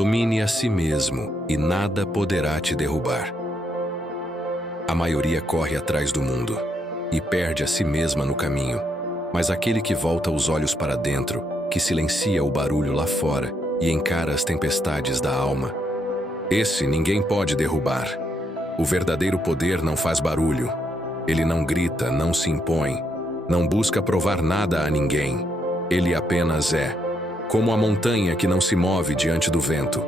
Domine a si mesmo e nada poderá te derrubar. A maioria corre atrás do mundo e perde a si mesma no caminho, mas aquele que volta os olhos para dentro, que silencia o barulho lá fora e encara as tempestades da alma, esse ninguém pode derrubar. O verdadeiro poder não faz barulho. Ele não grita, não se impõe, não busca provar nada a ninguém. Ele apenas é, como a montanha que não se move diante do vento,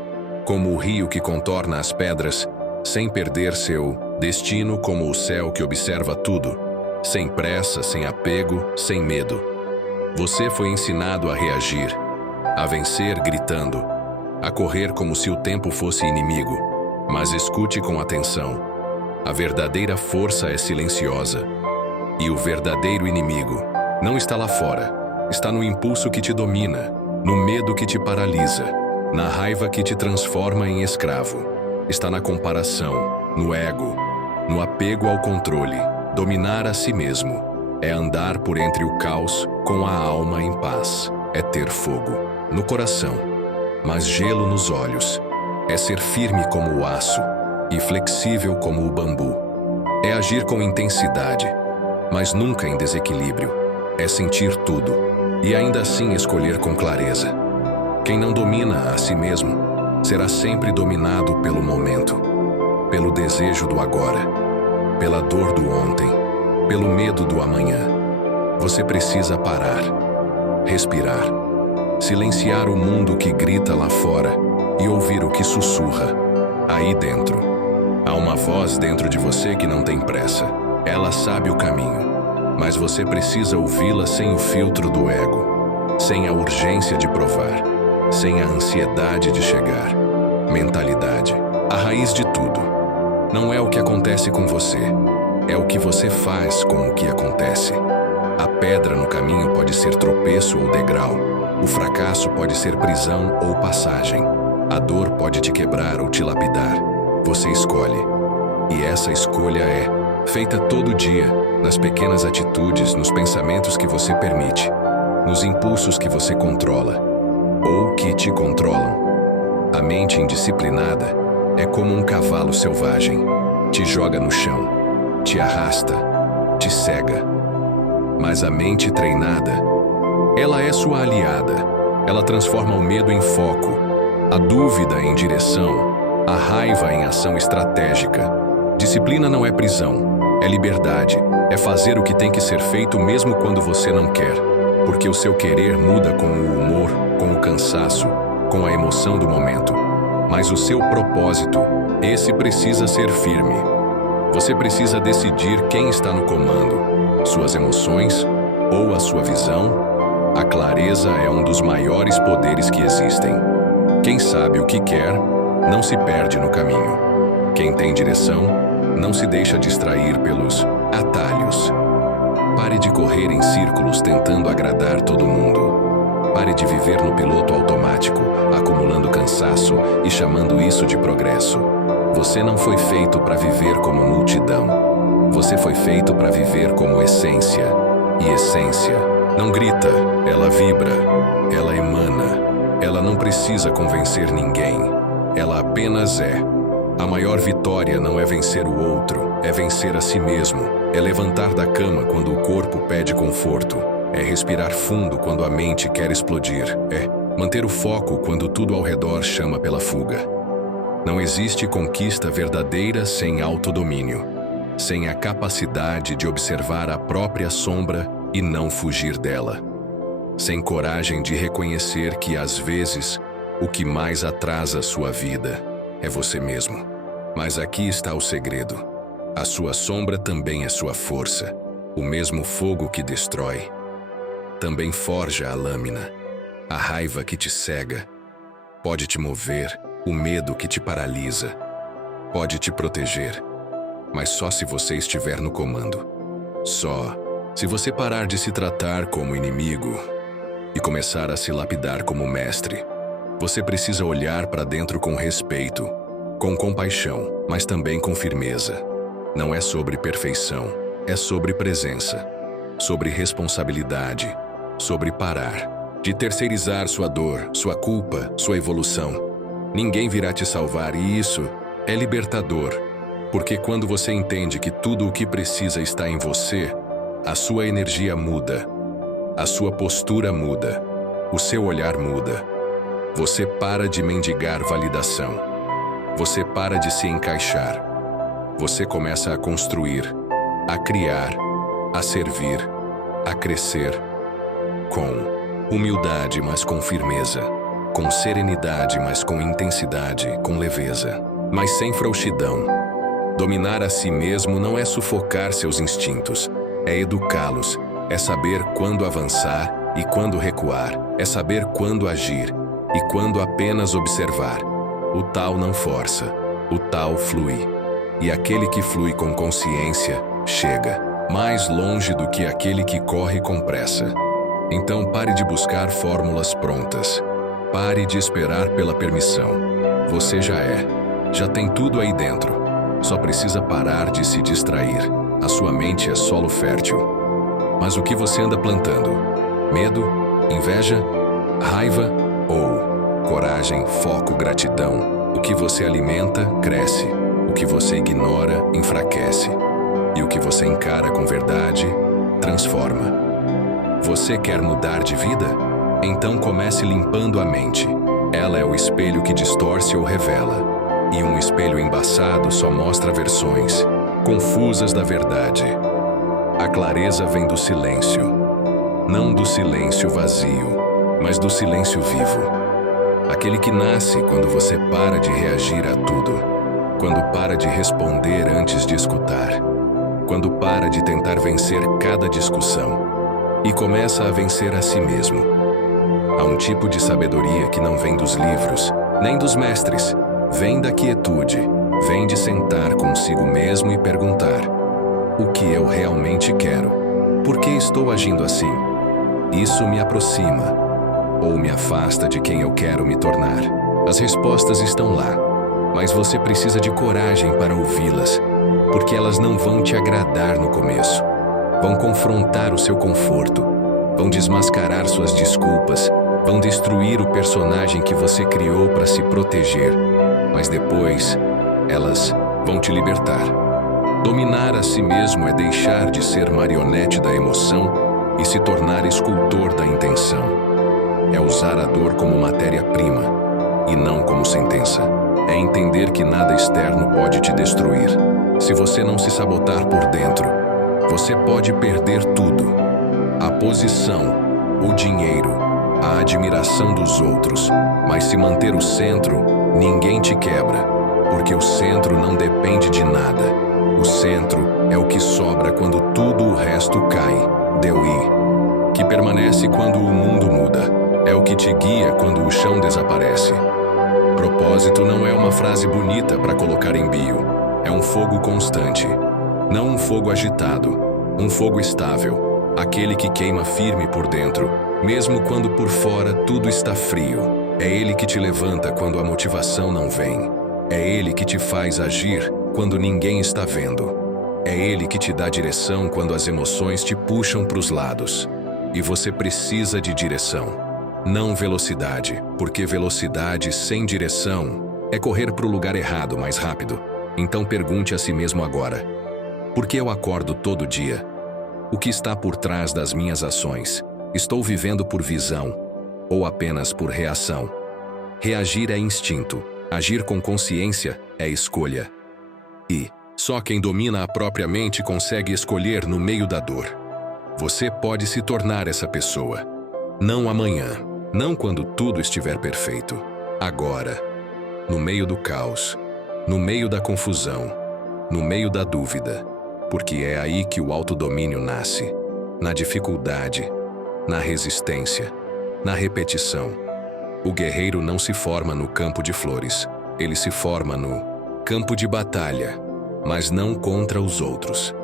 como o rio que contorna as pedras, sem perder seu destino, como o céu que observa tudo, sem pressa, sem apego, sem medo. Você foi ensinado a reagir, a vencer gritando, a correr como se o tempo fosse inimigo, mas escute com atenção. A verdadeira força é silenciosa, e o verdadeiro inimigo não está lá fora, está no impulso que te domina, no medo que te paralisa, na raiva que te transforma em escravo. Está na comparação, no ego, no apego ao controle. Dominar a si mesmo é andar por entre o caos com a alma em paz. É ter fogo no coração, mas gelo nos olhos. É ser firme como o aço e flexível como o bambu. É agir com intensidade, mas nunca em desequilíbrio. É sentir tudo e ainda assim escolher com clareza. Quem não domina a si mesmo será sempre dominado pelo momento, pelo desejo do agora, pela dor do ontem, pelo medo do amanhã. Você precisa parar, respirar, silenciar o mundo que grita lá fora e ouvir o que sussurra aí dentro. Há uma voz dentro de você que não tem pressa. Ela sabe o caminho, mas você precisa ouvi-la sem o filtro do ego, sem a urgência de provar, sem a ansiedade de chegar. Mentalidade, a raiz de tudo. Não é o que acontece com você, é o que você faz com o que acontece. A pedra no caminho pode ser tropeço ou degrau. O fracasso pode ser prisão ou passagem. A dor pode te quebrar ou te lapidar. Você escolhe. E essa escolha é feita todo dia, nas pequenas atitudes, nos pensamentos que você permite, nos impulsos que você controla, ou que te controlam. A mente indisciplinada é como um cavalo selvagem. Te joga no chão, te arrasta, te cega. Mas a mente treinada, ela é sua aliada. Ela transforma o medo em foco, a dúvida em direção, a raiva em ação estratégica. Disciplina não é prisão, é liberdade, é fazer o que tem que ser feito mesmo quando você não quer, porque o seu querer muda com o humor, com o cansaço, com a emoção do momento. Mas o seu propósito, esse precisa ser firme. Você precisa decidir quem está no comando, suas emoções ou a sua visão. A clareza é um dos maiores poderes que existem. Quem sabe o que quer, não se perde no caminho. Quem tem direção, não se deixa distrair pelos atalhos. Pare de correr em círculos tentando agradar todo mundo. Pare de viver no piloto automático, acumulando cansaço e chamando isso de progresso. Você não foi feito para viver como multidão. Você foi feito para viver como essência. E essência não grita, ela vibra, ela emana. Ela não precisa convencer ninguém. Ela apenas é. A maior vitória não é vencer o outro, é vencer a si mesmo. É levantar da cama quando o corpo pede conforto. É respirar fundo quando a mente quer explodir. É manter o foco quando tudo ao redor chama pela fuga. Não existe conquista verdadeira sem autodomínio, sem a capacidade de observar a própria sombra e não fugir dela. Sem coragem de reconhecer que, às vezes, o que mais atrasa sua vida é você mesmo. Mas aqui está o segredo. A sua sombra também é sua força. O mesmo fogo que destrói também forja a lâmina. A raiva que te cega pode te mover. O medo que te paralisa pode te proteger. Mas só se você estiver no comando. Só se você parar de se tratar como inimigo e começar a se lapidar como mestre. Você precisa olhar para dentro com respeito, com compaixão, mas também com firmeza. Não é sobre perfeição, é sobre presença, sobre responsabilidade, sobre parar de terceirizar sua dor, sua culpa, sua evolução. Ninguém virá te salvar e isso é libertador, porque quando você entende que tudo o que precisa está em você, a sua energia muda, a sua postura muda, o seu olhar muda. Você para de mendigar validação. Você para de se encaixar. Você começa a construir, a criar, a servir, a crescer. Com humildade, mas com firmeza. Com serenidade, mas com intensidade, com leveza. Mas sem frouxidão. Dominar a si mesmo não é sufocar seus instintos, é educá-los, é saber quando avançar e quando recuar, é saber quando agir e quando apenas observar. O tal não força, o tal flui. E aquele que flui com consciência chega mais longe do que aquele que corre com pressa. Então pare de buscar fórmulas prontas. Pare de esperar pela permissão. Você já tem tudo aí dentro. Só precisa parar de se distrair. A sua mente é solo fértil. Mas o que você anda plantando? Medo? Inveja? Raiva? Ou coragem, foco, gratidão? O que você alimenta, cresce. O que você ignora, enfraquece. E o que você encara com verdade, transforma. Você quer mudar de vida? Então comece limpando a mente. Ela é o espelho que distorce ou revela. E um espelho embaçado só mostra versões confusas da verdade. A clareza vem do silêncio. Não do silêncio vazio, mas do silêncio vivo. Aquele que nasce quando você para de reagir a tudo. Quando para de responder antes de escutar. Quando para de tentar vencer cada discussão. E começa a vencer a si mesmo. Há um tipo de sabedoria que não vem dos livros, nem dos mestres. Vem da quietude, vem de sentar consigo mesmo e perguntar: o que eu realmente quero? Por que estou agindo assim? Isso me aproxima ou me afasta de quem eu quero me tornar? As respostas estão lá, mas você precisa de coragem para ouvi-las, porque elas não vão te agradar no começo. Vão confrontar o seu conforto, vão desmascarar suas desculpas, vão destruir o personagem que você criou para se proteger. Mas depois, elas vão te libertar. Dominar a si mesmo é deixar de ser marionete da emoção e se tornar escultor da intenção. É usar a dor como matéria-prima e não como sentença. É entender que nada externo pode te destruir. Se você não se sabotar por dentro, você pode perder tudo. A posição, o dinheiro, a admiração dos outros, mas se manter o centro, ninguém te quebra, porque o centro não depende de nada. O centro é o que sobra quando tudo o resto cai. Dewey, que permanece quando o mundo muda, é o que te guia quando o chão desaparece. Propósito não é uma frase bonita para colocar em bio, é um fogo constante, não um fogo agitado, um fogo estável, aquele que queima firme por dentro, mesmo quando por fora tudo está frio. É ele que te levanta quando a motivação não vem. É ele que te faz agir quando ninguém está vendo. É ele que te dá direção quando as emoções te puxam para os lados. E você precisa de direção, não velocidade, porque velocidade sem direção é correr para o lugar errado mais rápido. Então pergunte a si mesmo agora: por que eu acordo todo dia? O que está por trás das minhas ações? Estou vivendo por visão ou apenas por reação? Reagir é instinto, agir com consciência é escolha. E só quem domina a própria mente consegue escolher no meio da dor. Você pode se tornar essa pessoa. Não amanhã, não quando tudo estiver perfeito. Agora, no meio do caos, no meio da confusão, no meio da dúvida, porque é aí que o autodomínio nasce, na dificuldade, na resistência, na repetição. O guerreiro não se forma no campo de flores, ele se forma no campo de batalha, mas não contra os outros,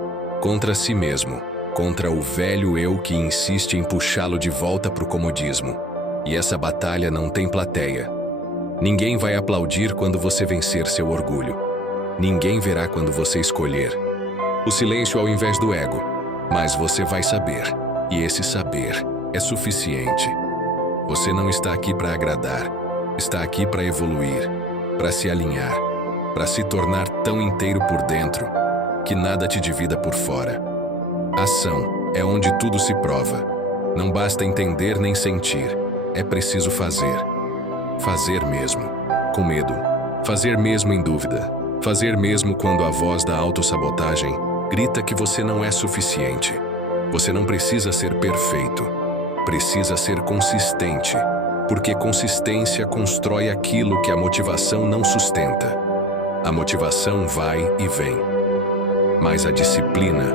contra si mesmo, contra o velho eu que insiste em puxá-lo de volta para o comodismo. E essa batalha não tem plateia. Ninguém vai aplaudir quando você vencer seu orgulho. Ninguém verá quando você escolher o silêncio ao invés do ego, mas você vai saber, e esse saber é suficiente. Você não está aqui para agradar, está aqui para evoluir. para se alinhar, para se tornar tão inteiro por dentro que nada te divida por fora. Ação é onde tudo se prova. Não basta entender nem sentir, é preciso fazer. Fazer mesmo, com medo. Fazer mesmo em dúvida. Fazer mesmo quando a voz da autossabotagem grita que você não é suficiente. Você não precisa ser perfeito. Precisa ser consistente, porque consistência constrói aquilo que a motivação não sustenta. A motivação vai e vem, mas a disciplina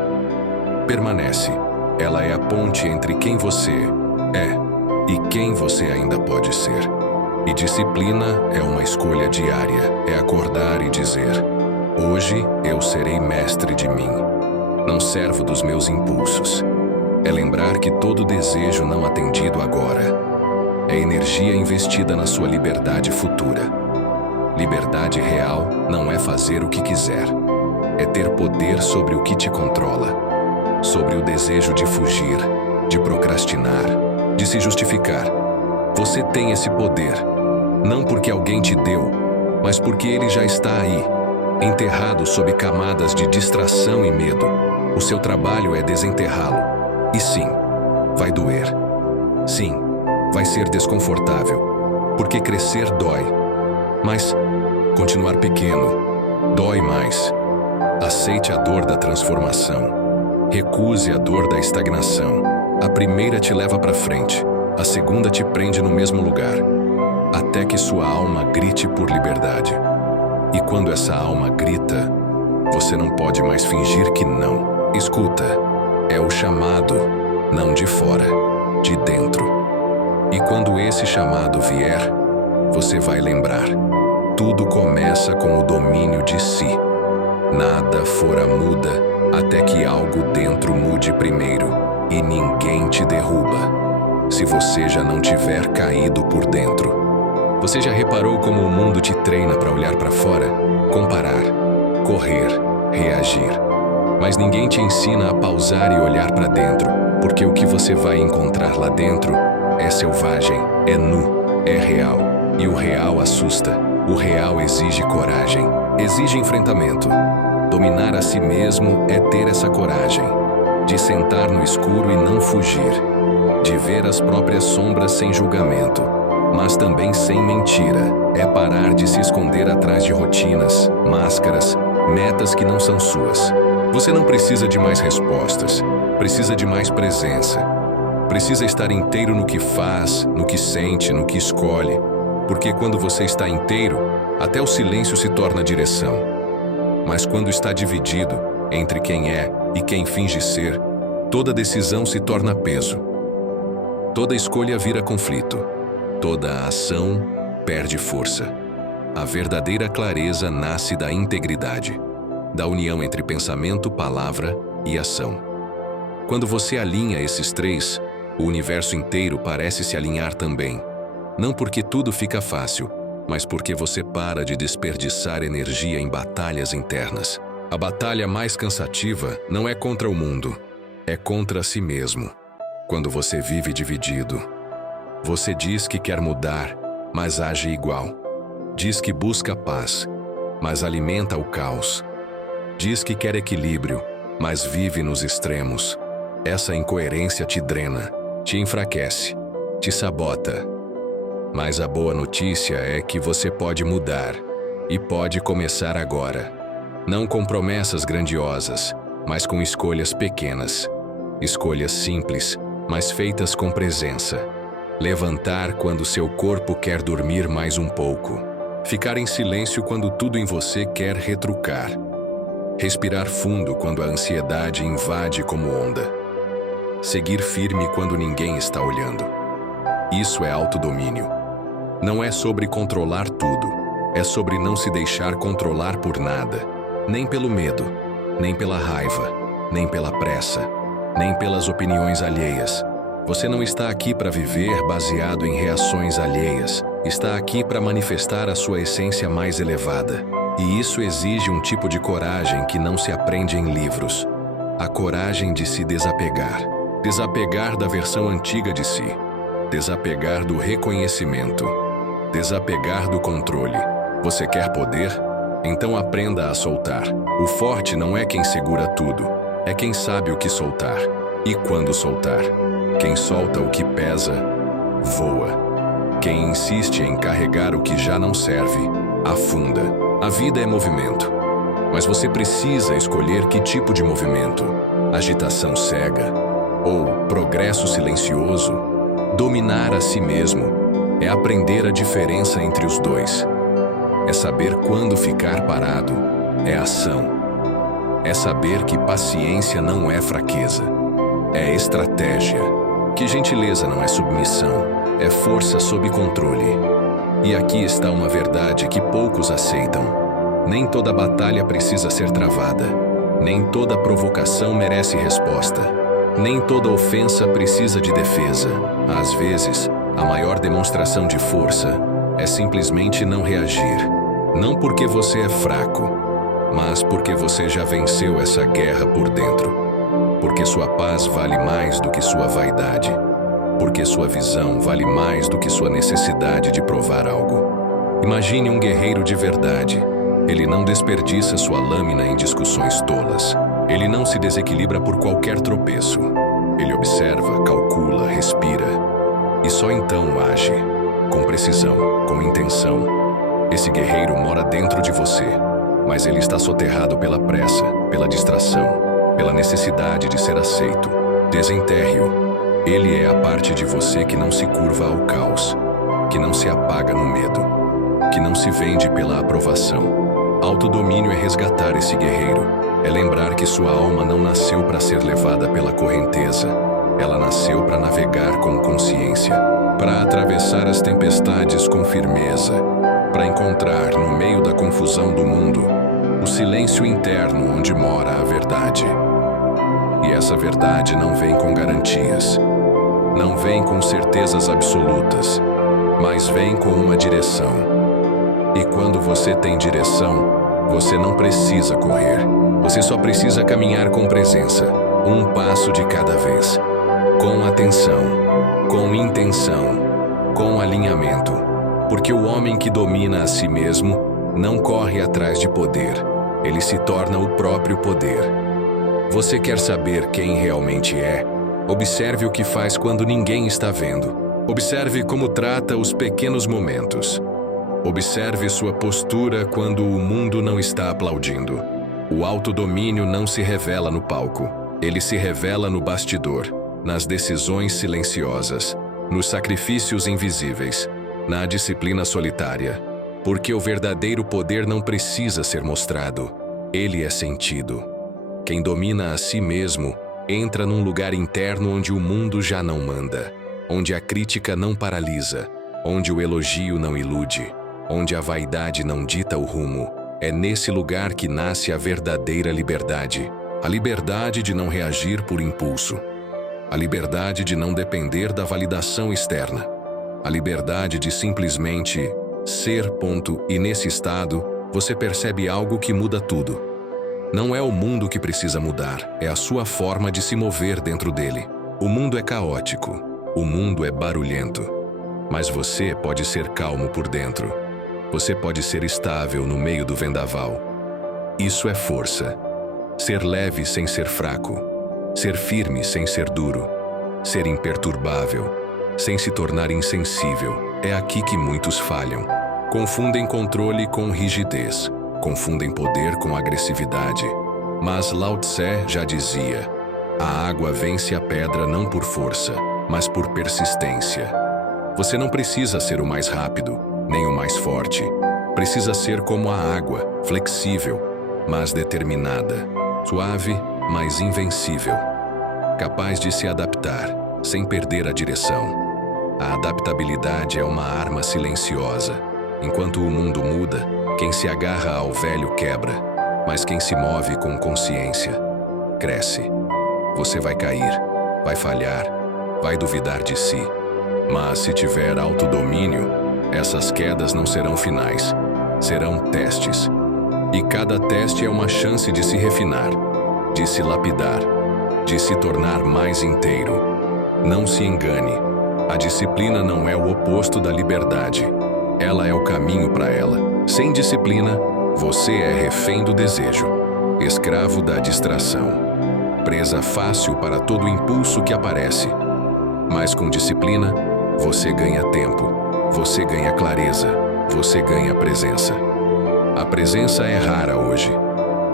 permanece. Ela é a ponte entre quem você é e quem você ainda pode ser. E disciplina é uma escolha diária, é acordar e dizer: hoje eu serei mestre de mim, não servo dos meus impulsos. É lembrar que todo desejo não atendido agora é energia investida na sua liberdade futura. Liberdade real não é fazer o que quiser, é ter poder sobre o que te controla, sobre o desejo de fugir, de procrastinar, de se justificar. Você tem esse poder, não porque alguém te deu, mas porque ele já está aí, enterrado sob camadas de distração e medo. O seu trabalho é desenterrá-lo. E sim, vai doer. Sim, vai ser desconfortável, porque crescer dói. Mas continuar pequeno dói mais. Aceite a dor da transformação. Recuse a dor da estagnação. A primeira te leva para frente, a segunda te prende no mesmo lugar, até que sua alma grite por liberdade. E quando essa alma grita, você não pode mais fingir que não. Escuta, é o chamado, não de fora, de dentro. E quando esse chamado vier, você vai lembrar. Tudo começa com o domínio de si. Nada fora muda até que algo dentro mude primeiro, e ninguém te derruba se você já não tiver caído por dentro. Você já reparou como o mundo te treina para olhar para fora, comparar, correr, reagir? Mas ninguém te ensina a pausar e olhar para dentro, porque o que você vai encontrar lá dentro é selvagem, é nu, é real. E o real assusta, o real exige coragem, exige enfrentamento. Dominar a si mesmo é ter essa coragem, de sentar no escuro e não fugir, de ver as próprias sombras sem julgamento, mas também sem mentira. É parar de se esconder atrás de rotinas, máscaras, metas que não são suas. Você não precisa de mais respostas, precisa de mais presença. Precisa estar inteiro no que faz, no que sente, no que escolhe. Porque quando você está inteiro, até o silêncio se torna direção. Mas quando está dividido entre quem é e quem finge ser, toda decisão se torna peso. Toda escolha vira conflito. Toda ação perde força. A verdadeira clareza nasce da integridade, da união entre pensamento, palavra e ação. Quando você alinha esses três, o universo inteiro parece se alinhar também. Não porque tudo fica fácil, mas porque você para de desperdiçar energia em batalhas internas. A batalha mais cansativa não é contra o mundo, é contra si mesmo. Quando você vive dividido, você diz que quer mudar, mas age igual. Diz que busca paz, mas alimenta o caos. Diz que quer equilíbrio, mas vive nos extremos. Essa incoerência te drena, te enfraquece, te sabota. Mas a boa notícia é que você pode mudar, e pode começar agora. Não com promessas grandiosas, mas com escolhas pequenas. Escolhas simples, mas feitas com presença. Levantar quando seu corpo quer dormir mais um pouco. Ficar em silêncio quando tudo em você quer retrucar. Respirar fundo quando a ansiedade invade como onda. Seguir firme quando ninguém está olhando. Isso é autodomínio. Não é sobre controlar tudo. É sobre não se deixar controlar por nada. Nem pelo medo, nem pela raiva, nem pela pressa, nem pelas opiniões alheias. Você não está aqui para viver baseado em reações alheias. Está aqui para manifestar a sua essência mais elevada. E isso exige um tipo de coragem que não se aprende em livros. A coragem de se desapegar. Desapegar da versão antiga de si. Desapegar do reconhecimento. Desapegar do controle. Você quer poder? Então aprenda a soltar. O forte não é quem segura tudo, é quem sabe o que soltar e quando soltar. Quem solta o que pesa, voa. Quem insiste em carregar o que já não serve, afunda. A vida é movimento, mas você precisa escolher que tipo de movimento. Agitação cega ou progresso silencioso. Dominar a si mesmo é aprender a diferença entre os dois. É saber quando ficar parado, é ação. É saber que paciência não é fraqueza, é estratégia. Que gentileza não é submissão, é força sob controle. E aqui está uma verdade que poucos aceitam. Nem toda batalha precisa ser travada. Nem toda provocação merece resposta. Nem toda ofensa precisa de defesa. Às vezes, a maior demonstração de força é simplesmente não reagir. Não porque você é fraco, mas porque você já venceu essa guerra por dentro. Porque sua paz vale mais do que sua vaidade. Porque sua visão vale mais do que sua necessidade de provar algo. Imagine um guerreiro de verdade. Ele não desperdiça sua lâmina em discussões tolas. Ele não se desequilibra por qualquer tropeço. Ele observa, calcula, respira. E só então age. Com precisão, com intenção. Esse guerreiro mora dentro de você, mas ele está soterrado pela pressa, pela distração, pela necessidade de ser aceito. Desenterre-o. Ele é a parte de você que não se curva ao caos, que não se apaga no medo, que não se vende pela aprovação. Autodomínio é resgatar esse guerreiro, é lembrar que sua alma não nasceu para ser levada pela correnteza, ela nasceu para navegar com consciência, para atravessar as tempestades com firmeza, para encontrar, no meio da confusão do mundo, o silêncio interno onde mora a verdade. E essa verdade não vem com garantias, não vem com certezas absolutas, mas vem com uma direção. E quando você tem direção, você não precisa correr. Você só precisa caminhar com presença, um passo de cada vez. Com atenção, com intenção, com alinhamento. Porque o homem que domina a si mesmo não corre atrás de poder. Ele se torna o próprio poder. Você quer saber quem realmente é? Observe o que faz quando ninguém está vendo. Observe como trata os pequenos momentos. Observe sua postura quando o mundo não está aplaudindo. O autodomínio não se revela no palco. Ele se revela no bastidor, nas decisões silenciosas, nos sacrifícios invisíveis, na disciplina solitária. Porque o verdadeiro poder não precisa ser mostrado. Ele é sentido. Quem domina a si mesmo entra num lugar interno onde o mundo já não manda, onde a crítica não paralisa, onde o elogio não ilude, onde a vaidade não dita o rumo. É nesse lugar que nasce a verdadeira liberdade. A liberdade de não reagir por impulso. A liberdade de não depender da validação externa. A liberdade de simplesmente ser, ponto. E nesse estado, você percebe algo que muda tudo. Não é o mundo que precisa mudar, é a sua forma de se mover dentro dele. O mundo é caótico, o mundo é barulhento. Mas você pode ser calmo por dentro. Você pode ser estável no meio do vendaval. Isso é força. Ser leve sem ser fraco. Ser firme sem ser duro. Ser imperturbável, sem se tornar insensível. É aqui que muitos falham. Confundem controle com rigidez. Confundem poder com agressividade. Mas Lao Tse já dizia: a água vence a pedra não por força, mas por persistência. Você não precisa ser o mais rápido, nem o mais forte. Precisa ser como a água, flexível, mas determinada. Suave, mas invencível. Capaz de se adaptar, sem perder a direção. A adaptabilidade é uma arma silenciosa. Enquanto o mundo muda, quem se agarra ao velho quebra, mas quem se move com consciência, cresce. Você vai cair, vai falhar, vai duvidar de si. Mas se tiver autodomínio, essas quedas não serão finais, serão testes. E cada teste é uma chance de se refinar, de se lapidar, de se tornar mais inteiro. Não se engane, a disciplina não é o oposto da liberdade. Ela é o caminho para ela. Sem disciplina, você é refém do desejo, escravo da distração, presa fácil para todo impulso que aparece. Mas com disciplina, você ganha tempo, você ganha clareza, você ganha presença. A presença é rara hoje.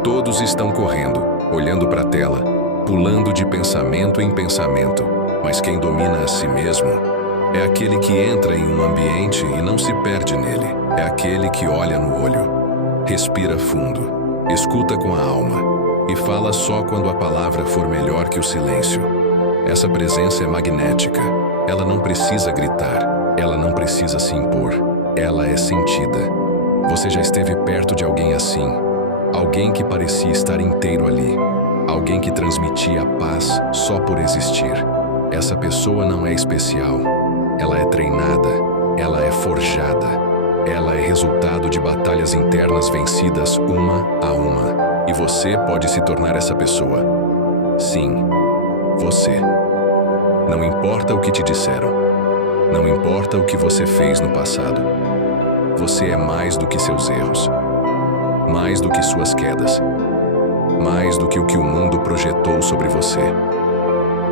Todos estão correndo, olhando para a tela, pulando de pensamento em pensamento. Mas quem domina a si mesmo é aquele que entra em um ambiente e não se perde nele. É aquele que olha no olho, respira fundo, escuta com a alma e fala só quando a palavra for melhor que o silêncio. Essa presença é magnética. Ela não precisa gritar, ela não precisa se impor. Ela é sentida. Você já esteve perto de alguém assim, alguém que parecia estar inteiro ali, alguém que transmitia paz só por existir. Essa pessoa não é especial, ela é treinada, ela é forjada, ela é resultado de batalhas internas vencidas uma a uma. E você pode se tornar essa pessoa. Sim, você. Não importa o que te disseram, não importa o que você fez no passado. Você é mais do que seus erros, mais do que suas quedas, mais do que o mundo projetou sobre você.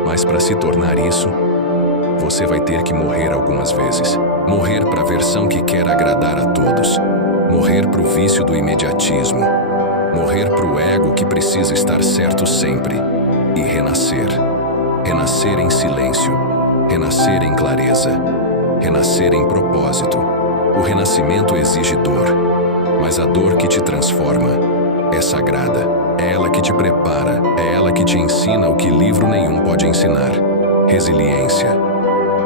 Mas para se tornar isso, você vai ter que morrer algumas vezes. Morrer para a versão que quer agradar a todos. Morrer para o vício do imediatismo. Morrer para o ego que precisa estar certo sempre. E renascer. Renascer em silêncio. Renascer em clareza. Renascer em propósito. O renascimento exige dor, mas a dor que te transforma é sagrada. É ela que te prepara, é ela que te ensina o que livro nenhum pode ensinar. Resiliência.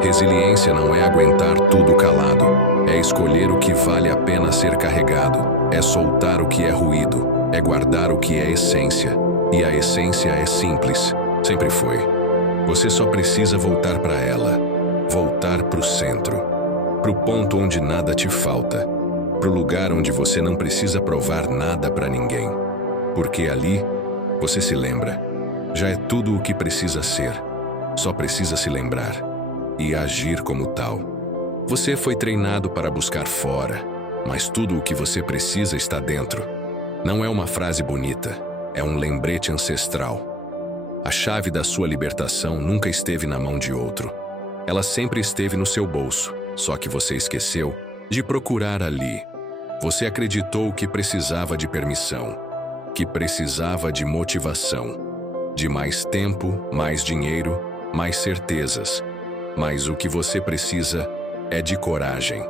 Resiliência não é aguentar tudo calado, é escolher o que vale a pena ser carregado, é soltar o que é ruído, é guardar o que é essência. E a essência é simples, sempre foi. Você só precisa voltar para ela, voltar para o centro. Para o ponto onde nada te falta, para o lugar onde você não precisa provar nada para ninguém. Porque ali, você se lembra, já é tudo o que precisa ser, só precisa se lembrar e agir como tal. Você foi treinado para buscar fora, mas tudo o que você precisa está dentro. Não é uma frase bonita, é um lembrete ancestral. A chave da sua libertação nunca esteve na mão de outro, ela sempre esteve no seu bolso. Só que você esqueceu de procurar ali. Você acreditou que precisava de permissão, que precisava de motivação, de mais tempo, mais dinheiro, mais certezas. Mas o que você precisa é de coragem.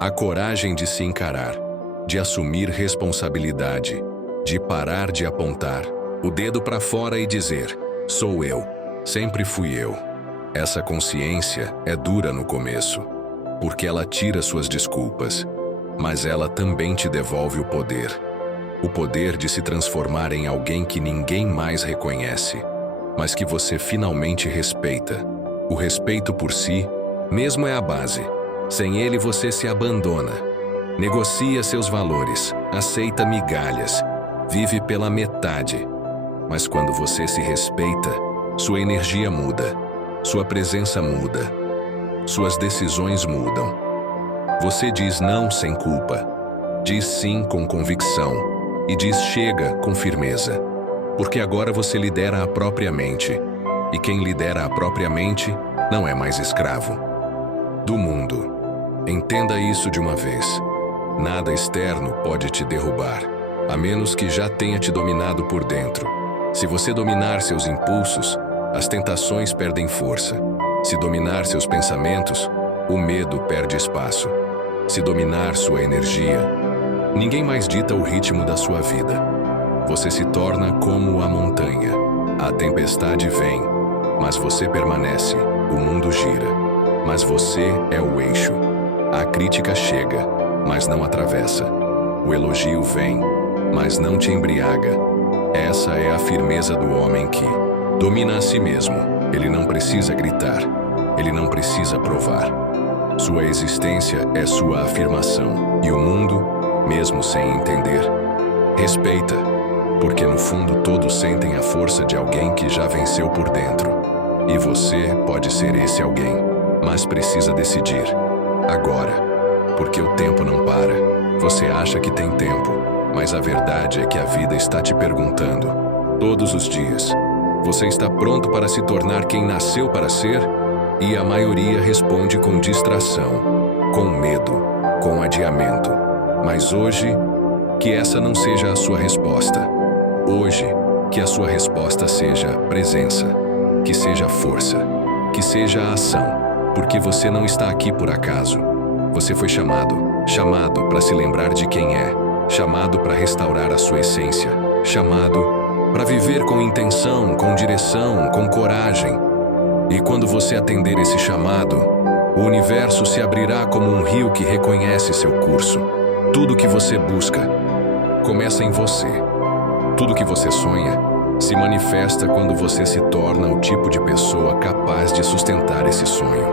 A coragem de se encarar, de assumir responsabilidade, de parar de apontar o dedo para fora e dizer: sou eu, sempre fui eu. Essa consciência é dura no começo, porque ela tira suas desculpas, mas ela também te devolve o poder de se transformar em alguém que ninguém mais reconhece, mas que você finalmente respeita. O respeito por si mesmo é a base. Sem ele você se abandona, negocia seus valores, aceita migalhas, vive pela metade. Mas quando você se respeita, sua energia muda, sua presença muda, suas decisões mudam. Você diz não sem culpa, diz sim com convicção e diz chega com firmeza. Porque agora você lidera a própria mente, e quem lidera a própria mente não é mais escravo do mundo. Entenda isso de uma vez. Nada externo pode te derrubar, a menos que já tenha te dominado por dentro. Se você dominar seus impulsos, as tentações perdem força. Se dominar seus pensamentos, o medo perde espaço. Se dominar sua energia, ninguém mais dita o ritmo da sua vida. Você se torna como a montanha. A tempestade vem, mas você permanece. O mundo gira, mas você é o eixo. A crítica chega, mas não atravessa. O elogio vem, mas não te embriaga. Essa é a firmeza do homem que domina a si mesmo. Ele não precisa gritar, ele não precisa provar. Sua existência é sua afirmação, e o mundo, mesmo sem entender, respeita, porque no fundo todos sentem a força de alguém que já venceu por dentro. E você pode ser esse alguém, mas precisa decidir agora, porque o tempo não para. Você acha que tem tempo, mas a verdade é que a vida está te perguntando, todos os dias: você está pronto para se tornar quem nasceu para ser? E a maioria responde com distração, com medo, com adiamento. Mas hoje, que essa não seja a sua resposta. Hoje, que a sua resposta seja presença, que seja força, que seja a ação, porque você não está aqui por acaso. Você foi chamado para se lembrar de quem é, chamado para restaurar a sua essência, chamado para viver com intenção, com direção, com coragem. E quando você atender esse chamado, o universo se abrirá como um rio que reconhece seu curso. Tudo que você busca começa em você. Tudo que você sonha se manifesta quando você se torna o tipo de pessoa capaz de sustentar esse sonho.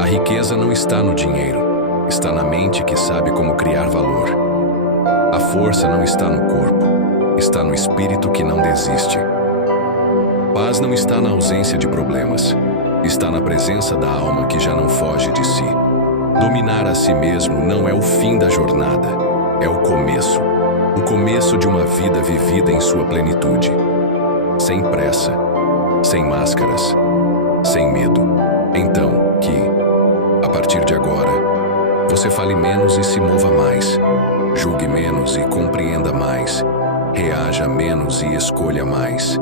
A riqueza não está no dinheiro, está na mente que sabe como criar valor. A força não está no corpo, está no espírito que não desiste. Paz não está na ausência de problemas, está na presença da alma que já não foge de si. Dominar a si mesmo não é o fim da jornada, é o começo de uma vida vivida em sua plenitude. Sem pressa, sem máscaras, sem medo. Então, que, a partir de agora, você fale menos e se mova mais, julgue menos e compreenda mais, reaja menos e escolha mais.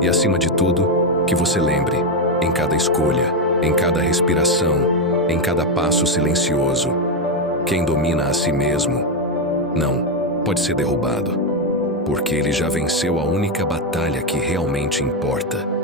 E acima de tudo, que você lembre, em cada escolha, em cada respiração, em cada passo silencioso, quem domina a si mesmo, não pode ser derrubado, porque ele já venceu a única batalha que realmente importa.